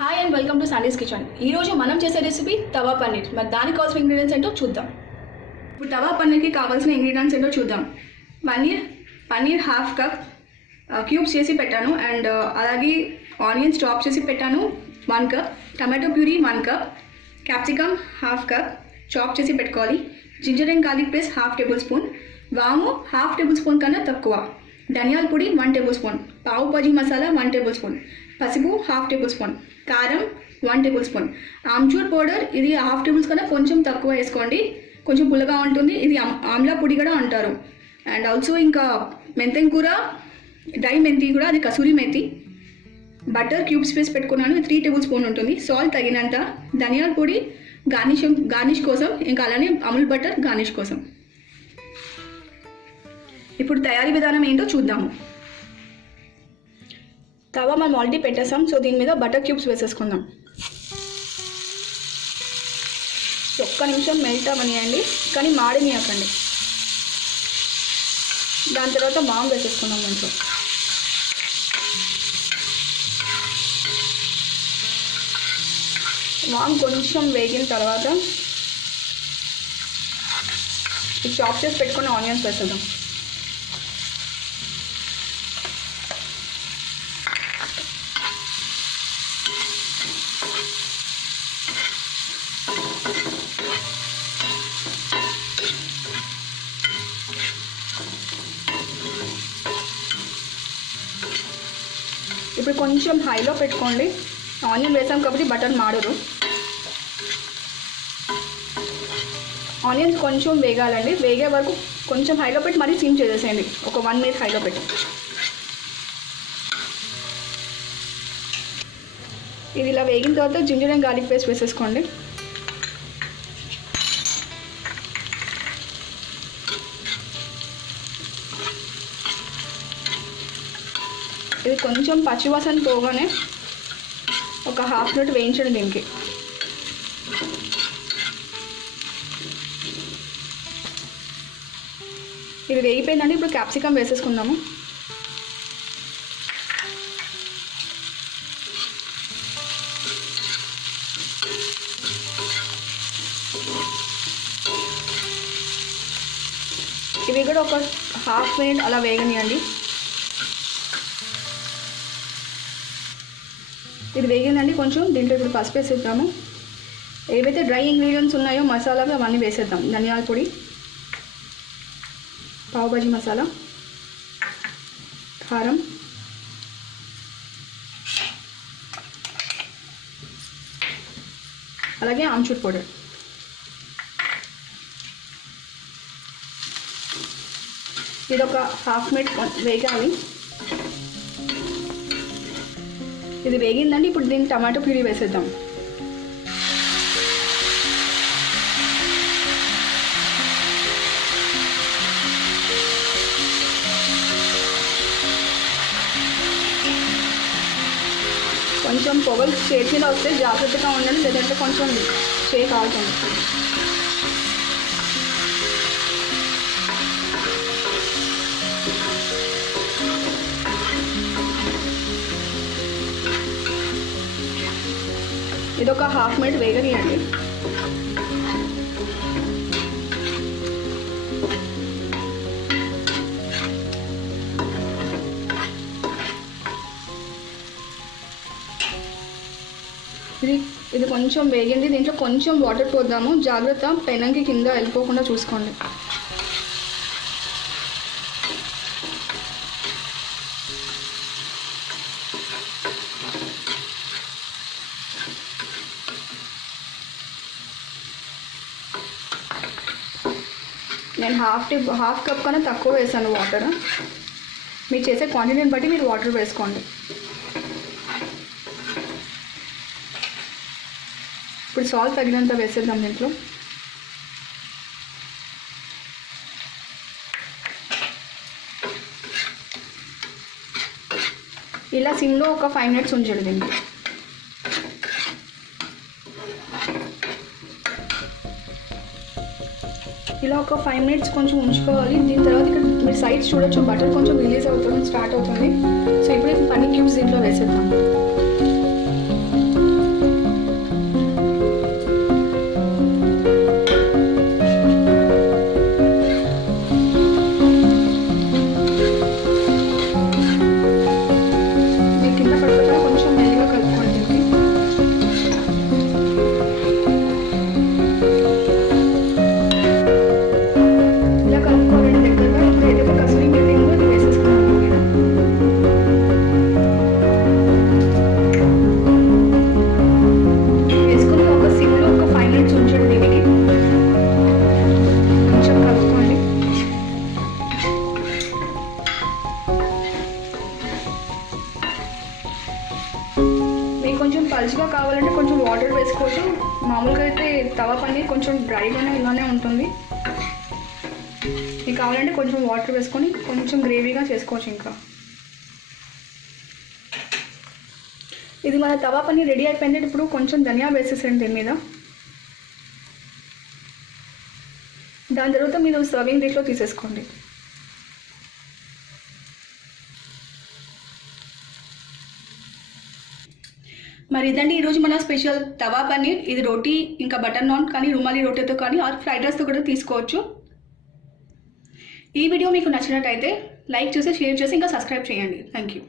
Hi and welcome to Sandy's kitchen. ఈరోజు మనం చేసే రెసిపీ తవా పన్నీర్. మరి దానికి కావాల్సిన ఇంగ్రీడియంట్స్ ఏంటో చూద్దాం. ఇప్పుడు తవా పన్నీర్కి కావాల్సిన ఇంగ్రీడియంట్స్ ఏంటో చూద్దాం. పన్నీర్ హాఫ్ కప్ క్యూబ్స్ చేసి పెట్టాను. అండ్ అలాగే ఆనియన్స్ చాప్ చేసి పెట్టాను 1 cup, tomato puree 1 cup, capsicum half cup chop చేసి పెట్టుకోవాలి. Ginger and garlic paste 1/2 tablespoon, వాము 1/2 టేబుల్ స్పూన్ కన్నా తక్కువ, ధనియాల పొడి 1 టేబుల్ స్పూన్, పావు పజీ మసాలా 1 టేబుల్ స్పూన్, పసుపు 1/2 టేబుల్ స్పూన్, కారం 1 టేబుల్ స్పూన్, ఆమ్చూర్ పౌడర్ ఇది 1/2 టేబుల్ కన్నా కొంచెం తక్కువ వేసుకోండి, కొంచెం పుల్లగా ఉంటుంది. ఇది ఆమ్లా పొడి కూడా అంటారు. అండ్ ఆల్సో ఇంకా మెంతం కూర, డ్రై మెంతి కూడా, అది కసూరి మెంతి. బటర్ క్యూబ్స్ వేసి పెట్టుకున్నాను, 3 టేబుల్ స్పూన్ ఉంటుంది. సాల్ట్ తగినంత, ధనియాల పొడి గార్నిష్ కోసం, ఇంకా అలానే అమూల్ బటర్ గార్నిష్ కోసం. ఇప్పుడు తయారీ విధానం ఏంటో చూద్దాము. తవా మనం ఆల్రెడీ పెట్టేసాం, సో దీని మీద బటర్ క్యూబ్స్ వేసేసుకుందాం. ఒక్క నిమిషం మెల్ట్ అవనియండి, కానీ మాడనియకండి. దాని తర్వాత వామ్ వేసేసుకుందాం. కొంచెం వామ్ కొంచెం వేగిన తర్వాత ఈ చాప్ చేసి పెట్టుకున్న ఆనియన్స్ వేసేద్దాం. ఇప్పుడు కొంచెం హైలో పెట్టుకోండి. ఆనియన్ వేసాం కాబట్టి బటర్ మాడరు. ఆనియన్స్ కొంచెం వేగాలండి. వేగే వరకు కొంచెం హైలో పెట్టి మరీ సిమ్ చేసేసేయండి. ఒక 1 మినిట్ హైలో పెట్టి. ఇది ఇలా వేగిన తర్వాత జింజర్ అండ్ గార్లిక్ పేస్ట్ వేసేసుకోండి. ఇది కొంచెం పచ్చివాసన పోగానే ఒక 1/2 మినిట్ వేయించండి. దీనికి ఇది వేగిపోయిందండి. ఇప్పుడు క్యాప్సికమ్ వేసేసుకుందాము. ఇవి కూడా ఒక 1/2 మినిట్ అలా వేగనియండి. ఇది వేగిందండి. కొంచెం దీంట్లో ఇప్పుడు పసుపు వేసేద్దాము. ఏవైతే డ్రై ఇంగ్రీడియంట్స్ ఉన్నాయో మసాలాలు అవన్నీ వేసేద్దాం. ధనియాల పొడి, పావు భాజీ మసాలా, కారం, అలాగే ఆమ్చూర్ పౌడర్. ఇది ఒక 1/2 మినిట్ వేగాలి. ఇది వేగిందండి. ఇప్పుడు దీన్ని టమాటో ప్యూరీ వేసేద్దాం. కొంచెం పొగలు చేతిలో వస్తే జాగ్రత్తగా ఉండాలి, లేదంటే కొంచెం షేక్ అవుతుంది. ఇది ఒక 1/2 మినిట్ వేగనియండి. ఇది కొంచెం వేగింది. దీంట్లో కొంచెం వాటర్ పోద్దాము. జాగ్రత్త, పెనంకి కింద వెళ్ళిపోకుండా చూసుకోండి. నేను హాఫ్ కప్ కన్నా తక్కువ వేసాను వాటర్. మీరు చేసే క్వాంటిటీని బట్టి మీరు వాటర్ వేసుకోండి. ఇప్పుడు సాల్ట్ తగినంత వేసేద్దాం దీంట్లో. ఇలా సిమ్లో ఒక 5 మినిట్స్ ఉంచండి దీనికి. ఇలా ఒక 5 మినిట్స్ కొంచెం ఉంచుకోవాలి. దీని తర్వాత ఇక్కడ మీరు సైడ్స్ చూడొచ్చు, బటర్ కొంచెం రిలీజ్ అవుతుంది, స్టార్ట్ అవుతుంది. సో ఇప్పుడు పన్నీర్ క్యూబ్స్ దీంట్లో వేసేద్దాం. పలుచగా కావాలంటే కొంచెం వాటర్ వేసుకోవచ్చు. మామూలుగా అయితే తవా పన్నీర్ కొంచెం డ్రైగానే ఇలానే ఉంటుంది. మీకు కావాలంటే కొంచెం వాటర్ వేసుకొని కొంచెం గ్రేవీగా చేసుకోవచ్చు. ఇంకా ఇది మన తవా పన్నీర్ రెడీ అయిపోయింది. ఇప్పుడు కొంచెం ధనియా వేసేసండి దీని మీద. దాని తర్వాత మీరు సర్వింగ్ డిష్లో తీసేసుకోండి. మరి ఇదండి ఈరోజు మన స్పెషల్ తవా పన్నీర్. ఇది రోటీ ఇంకా బటర్ నాన్ కానీ రుమాలి రోటీతో కానీ ఆర్ ఫ్రైడ్ రైస్తో కూడా తీసుకోవచ్చు. ఈ వీడియో మీకు నచ్చినట్టయితే లైక్ చేసి షేర్ చేసి ఇంకా సబ్స్క్రైబ్ చేయండి. Thank you.